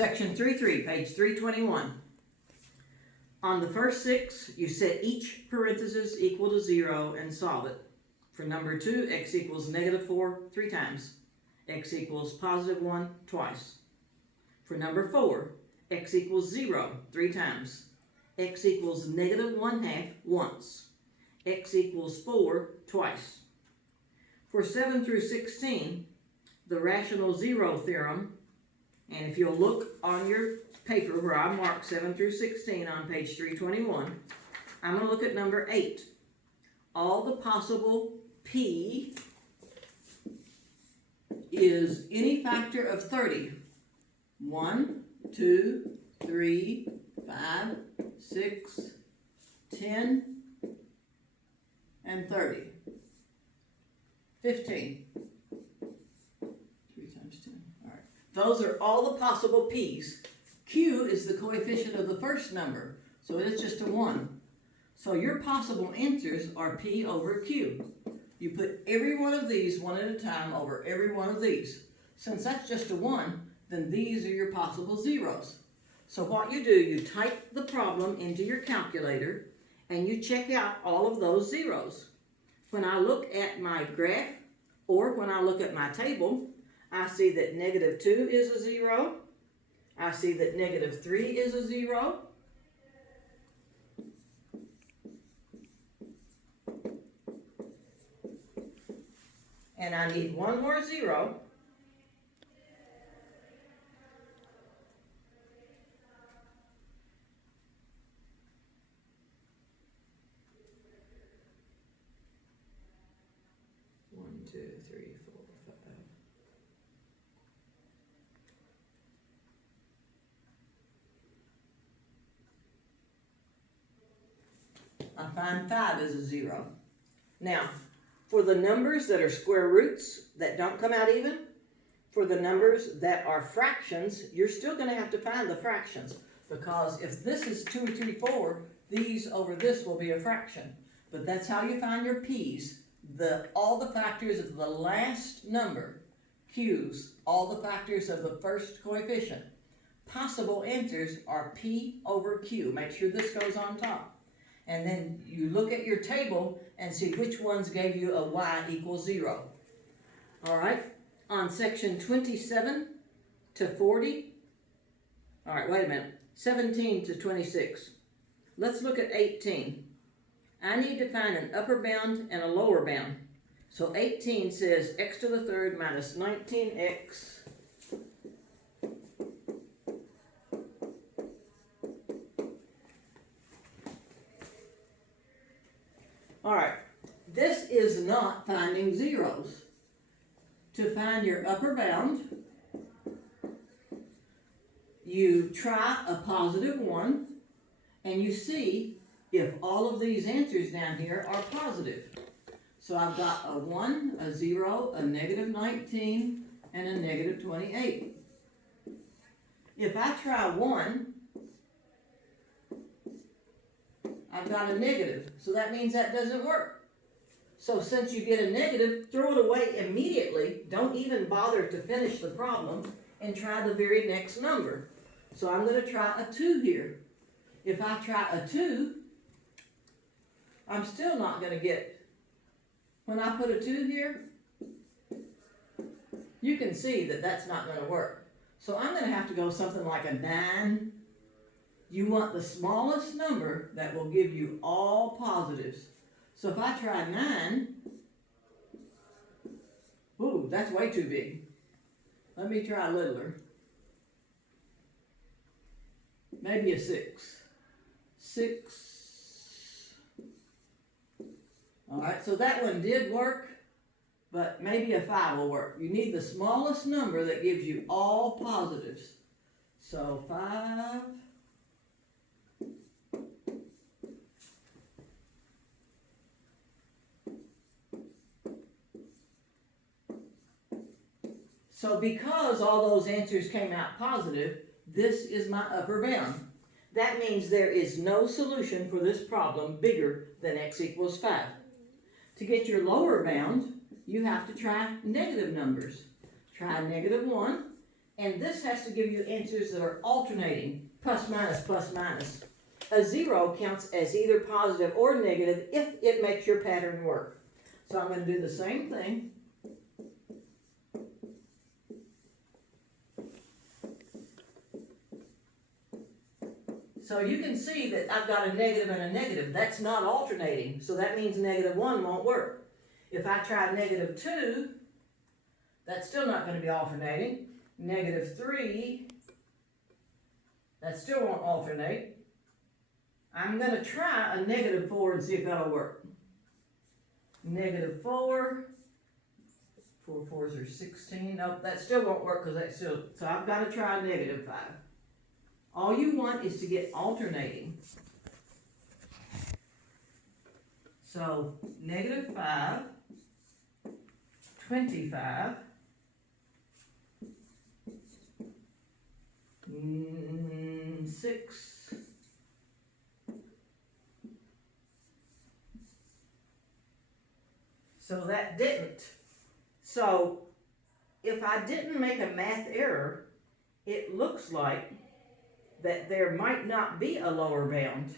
Section 3.3, page 321. On the first 6, you set each parenthesis equal to 0 and solve it. For number 2, x equals -4 3 times. X equals +1 twice. For number 4, x equals 0 3 times. X equals -1/2 once. X equals 4 twice. For 7 through 16, the rational zero theorem, and if you'll look on your paper where I marked 7 through 16 on page 321, I'm going to look at number 8. All the possible p is any factor of 30. 1, 2, 3, 5, 6, 10, and 30. 15. 3 times 10. All right. Those are all the possible p's. Q is the coefficient of the first number, so it's just a 1. So your possible answers are p over q. You put every one of these one at a time over every one of these. Since that's just a 1, then these are your possible zeros. So what you do, you type the problem into your calculator and you check out all of those zeros. When I look at my graph or when I look at my table, I see that -2 is a 0. I see that -3 is a 0. And I need one more 0. One, two, three, 4, 5. I find 5 is a 0. Now, for the numbers that are square roots that don't come out even, for the numbers that are fractions, you're still going to have to find the fractions, because if this is 2, 3, 4, these over this will be a fraction. But that's how you find your p's. All the factors of the last number, q's, all the factors of the first coefficient. Possible answers are p over q. Make sure this goes on top. And then you look at your table and see which ones gave you a y equals 0. All right, on section 27 to 40, all right, wait a minute, 17 to 26. Let's look at 18. I need to find an upper bound and a lower bound. So 18 says x to the third minus 19x All right, this is not finding zeros. To find your upper bound, you try a +1, and you see if all of these answers down here are positive. So I've got a 1, a 0, a -19, and a -28. If I try 1, I've got a negative, so that means that doesn't work. So since you get a negative, throw it away immediately. Don't even bother to finish the problem and try the very next number. So I'm going to try a 2 here. If I try a 2, I'm still not going to get, when I put a 2 here, you can see that that's not going to work. So I'm going to have to go something like a 9. You want the smallest number that will give you all positives. So if I try 9, ooh, that's way too big. Let me try littler. Maybe a 6. 6. All right, so that one did work, but maybe a 5 will work. You need the smallest number that gives you all positives. So 5. So because all those answers came out positive, this is my upper bound. That means there is no solution for this problem bigger than x equals 5. To get your lower bound, you have to try negative numbers. Try -1, And this has to give you answers that are alternating, plus minus, plus minus. A 0 counts as either positive or negative if it makes your pattern work. So I'm going to do the same thing. So you can see that I've got a negative and a negative. That's not alternating, so that means -1 won't work. If I try -2, that's still not going to be alternating. -3, that still won't alternate. I'm going to try a -4 and see if that'll work. -4, 4 4s are 16. Nope, that still won't work because that's still, so I've got to try -5. All you want is to get alternating. So, -5, 25, 6, so that didn't. So, if I didn't make a math error, it looks like that there might not be a lower bound,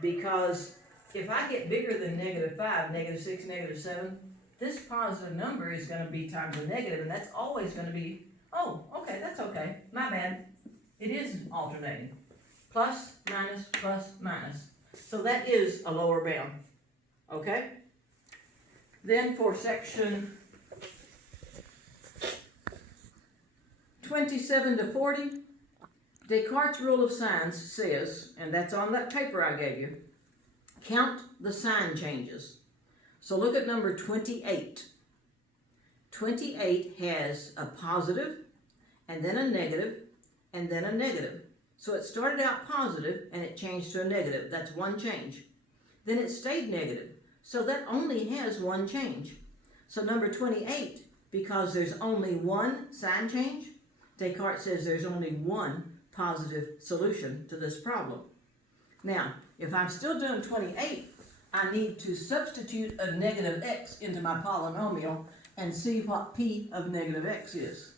because if I get bigger than -5, -6, -7, this positive number is going to be times a negative, and that's always going to be, oh, okay, that's okay, my bad. It is alternating. Plus, minus. So that is a lower bound. Okay? Then for section 27 to 40, Descartes' rule of signs says, and that's on that paper I gave you, count the sign changes. So look at number 28. 28 has a positive, and then a negative, and then a negative. So it started out positive, and it changed to a negative. That's one change. Then it stayed negative. So that only has one change. So number 28, because there's only one sign change, Descartes says there's only one positive solution to this problem. Now, if I'm still doing 28, I need to substitute a -x into my polynomial and see what p of -x is.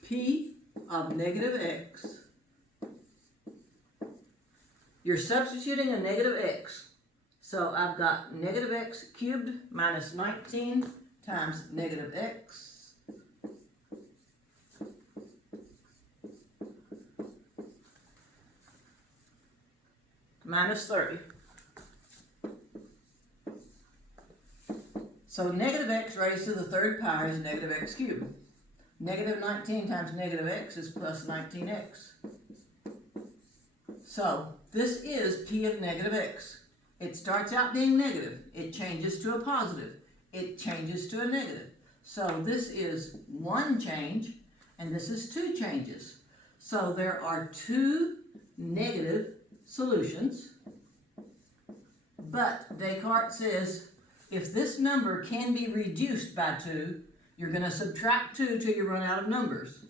P of -x. You're substituting a -x. So I've got -x cubed minus 19 times -x. Minus 30. So -x raised to the third power is -x cubed. -19 times -x is plus 19x. So this is p of -x. It starts out being negative. It changes to a positive. It changes to a negative. So this is one change, and this is two changes. So there are two negative solutions, but Descartes says if this number can be reduced by 2, you're going to subtract 2 till you run out of numbers.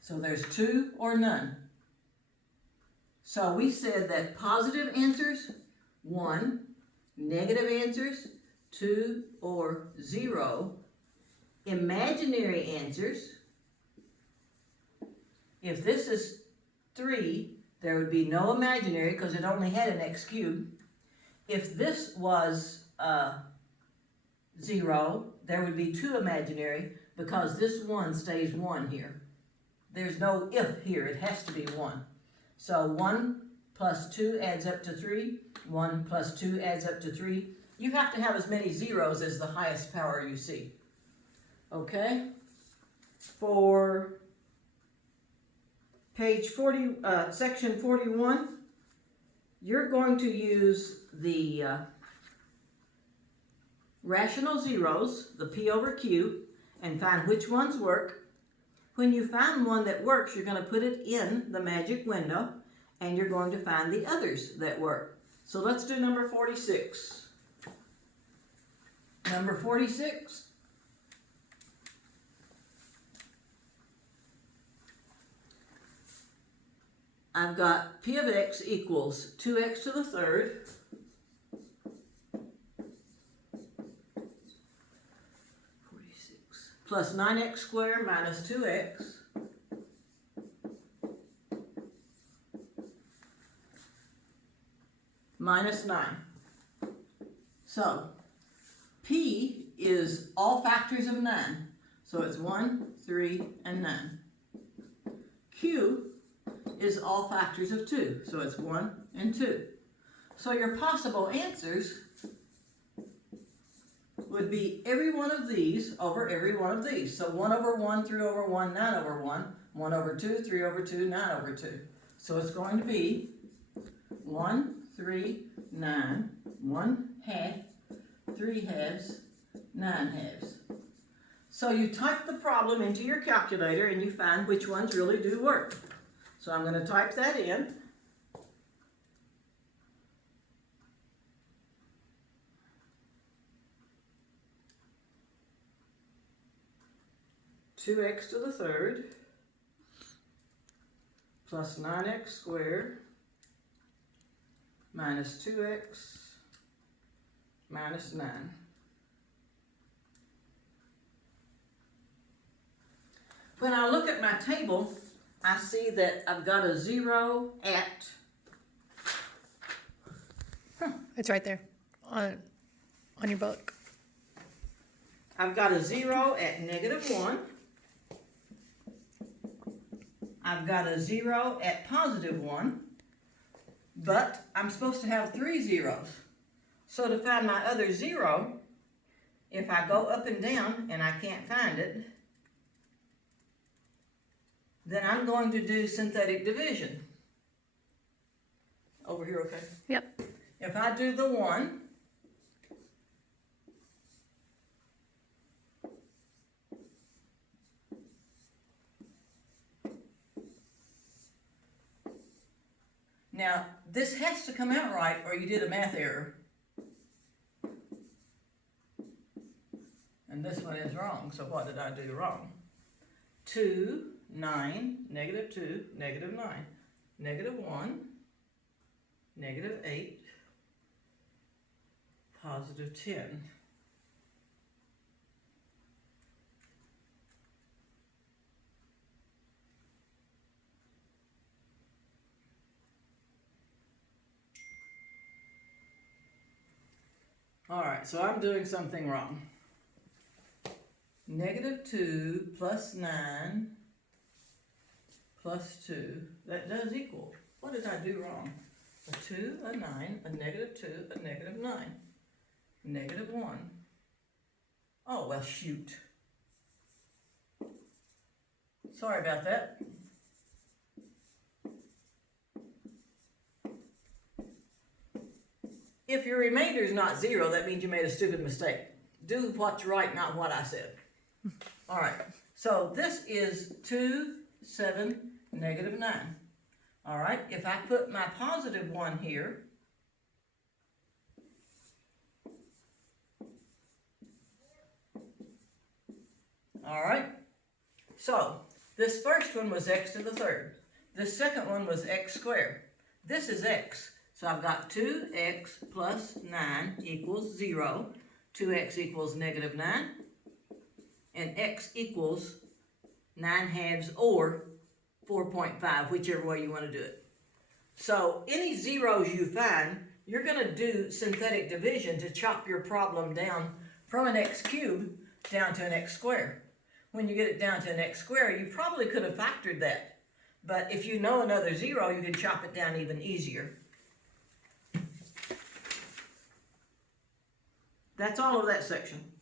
So there's 2 or none. So we said that positive answers, 1, negative answers, 2 or 0, imaginary answers, if this is 3, there would be no imaginary because it only had an x cubed. If this was 0, there would be 2 imaginary because this 1 stays 1 here. There's no if here, it has to be 1. So 1 plus 2 adds up to 3, 1 plus 2 adds up to 3. You have to have as many zeros as the highest power you see. Okay? For page 40, section 41, you're going to use the rational zeros, the p over q, and find which ones work. When you find one that works, you're going to put it in the magic window, and you're going to find the others that work. So let's do number 46. Number 46. I've got p of x equals 2x to the third plus 9x squared minus 2x minus 9. So P is all factors of 9. So it's 1, 3, and 9. Q is all factors of 2. So it's 1 and 2. So your possible answers would be every one of these over every one of these. So 1 over 1, 3 over 1, 9 over 1, 1 over 2, 3 over 2, 9 over 2. So it's going to be 1, 3, 9, 1 half, 3 halves, 9 halves. So you type the problem into your calculator and you find which ones really do work. So I'm going to type that in. Two x to the third plus 9x squared minus 2x minus 9. When I look at my table, I see that I've got a 0 at... It's right there on your book. I've got a 0 at -1. I've got a 0 at +1. But I'm supposed to have 3 zeros. So to find my other 0, if I go up and down and I can't find it, then I'm going to do synthetic division. Over here, okay? Yep. If I do the 1, now this has to come out right or you did a math error. And this one is wrong, so what did I do wrong? 2, 9, -2, -9, -1, -8, +10. All right, so I'm doing something wrong. -2 plus 9 plus 2, that does equal. What did I do wrong? A 2, a 9, a -2, a -9, -1. Oh, well, shoot. Sorry about that. If your remainder is not 0, that means you made a stupid mistake. Do what's right, not what I said. All right, so this is 2, 7, -9. All right, if I put my +1 here, all right, so this first one was x to the third. This second one was x squared. This is x. So I've got 2x plus 9 equals 0. 2x equals -9. And x equals 9 halves or 4.5, whichever way you want to do it. So any zeros you find, you're going to do synthetic division to chop your problem down from an x cubed down to an x squared. When you get it down to an x squared, you probably could have factored that. But if you know another 0, you can chop it down even easier. That's all of that section.